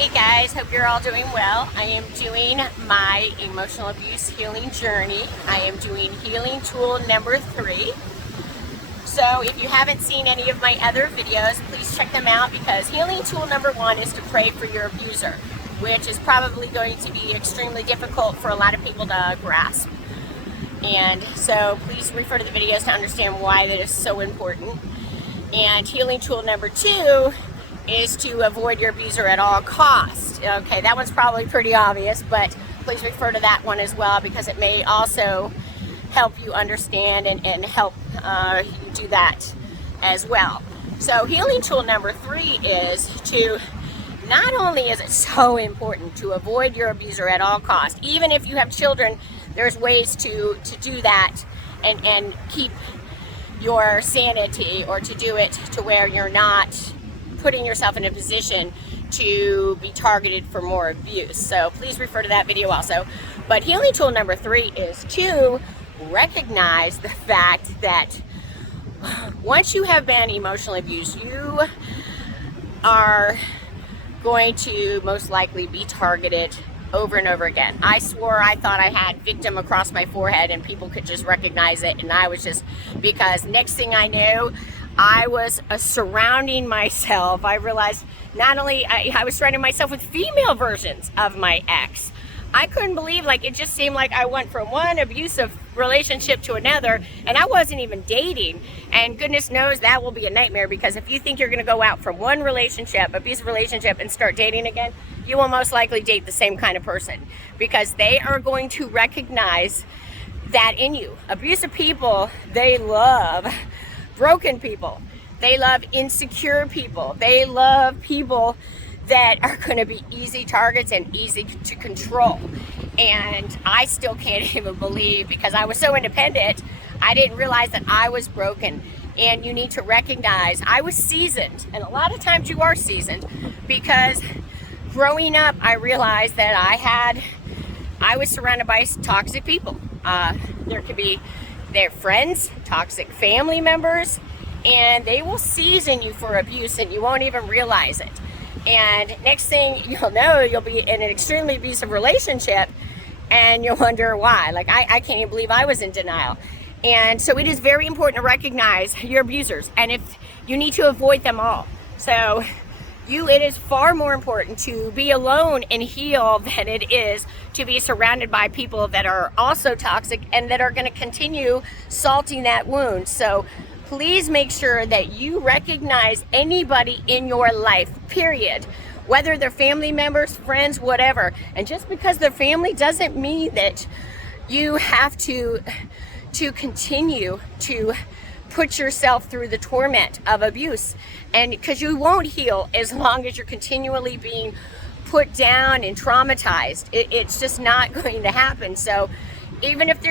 Hey guys, hope you're all doing well. I am doing my emotional abuse healing journey. I am doing healing tool number 3. So if you haven't seen any of my other videos, please check them out, because healing tool number 1 is to pray for your abuser, which is probably going to be extremely difficult for a lot of people to grasp. And so please refer to the videos to understand why that is so important. And healing tool number 2 is to avoid your abuser at all costs. Okay, that one's probably pretty obvious, but please refer to that one as well, because it may also help you understand and help you do that as well. So healing tool number 3 is to, not only is it so important to avoid your abuser at all costs, even if you have children, there's ways to do that and keep your sanity, or to do it to where you're not putting yourself in a position to be targeted for more abuse. So please refer to that video also. But healing tool number 3 is to recognize the fact that once you have been emotionally abused, you are going to most likely be targeted over and over again. I swore I thought I had victim across my forehead and people could just recognize it, and I was just, because next thing I knew, I was surrounding myself. I realized not only I was surrounding myself with female versions of my ex. I couldn't believe, like, it just seemed like I went from one abusive relationship to another, and I wasn't even dating. And goodness knows that will be a nightmare, because if you think you're going to go out from one relationship, abusive relationship, and start dating again, you will most likely date the same kind of person, because they are going to recognize that in you. Abusive people, they love broken people. They love insecure people. They love people that are going to be easy targets and easy to control. And I still can't even believe, because I was so independent, I didn't realize that I was broken. And you need to recognize I was seasoned, and a lot of times you are seasoned, because growing up I realized that I was surrounded by toxic people. There could be their friends, toxic family members, and they will season you for abuse and you won't even realize it. And next thing you'll know, you'll be in an extremely abusive relationship and you'll wonder why. Like, I can't even believe I was in denial. And so it is very important to recognize your abusers, and if you need to avoid them all. So it is far more important to be alone and heal than it is to be surrounded by people that are also toxic and that are going to continue salting that wound. So please make sure that you recognize anybody in your life, period, whether they're family members, friends, whatever. And just because they're family doesn't mean that you have to continue to put yourself through the torment of abuse. And because you won't heal as long as you're continually being put down and traumatized. It's just not going to happen. So even if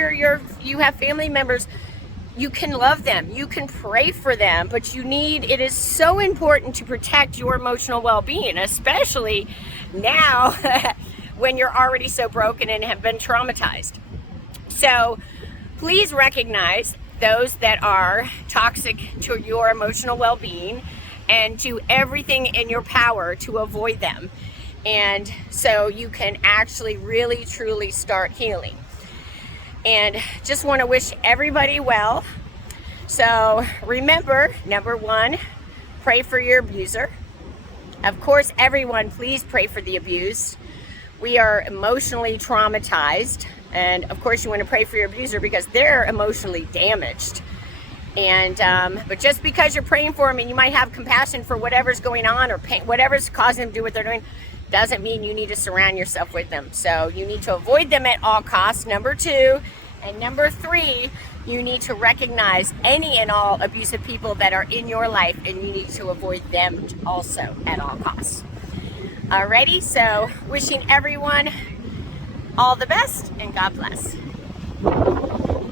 you have family members, you can love them, you can pray for them, but it is so important to protect your emotional well-being, especially now when you're already so broken and have been traumatized. So please recognize those that are toxic to your emotional well-being and do everything in your power to avoid them. And so you can actually really truly start healing. And just want to wish everybody well. So remember, number 1, pray for your abuser. Of course, everyone, please pray for the abused. We are emotionally traumatized. And of course you want to pray for your abuser because they're emotionally damaged. And but just because you're praying for them and you might have compassion for whatever's going on or pain, whatever's causing them to do what they're doing, doesn't mean you need to surround yourself with them. So you need to avoid them at all costs, number 2. And number 3, you need to recognize any and all abusive people that are in your life, and you need to avoid them also at all costs. Alrighty, so wishing everyone all the best, and God bless.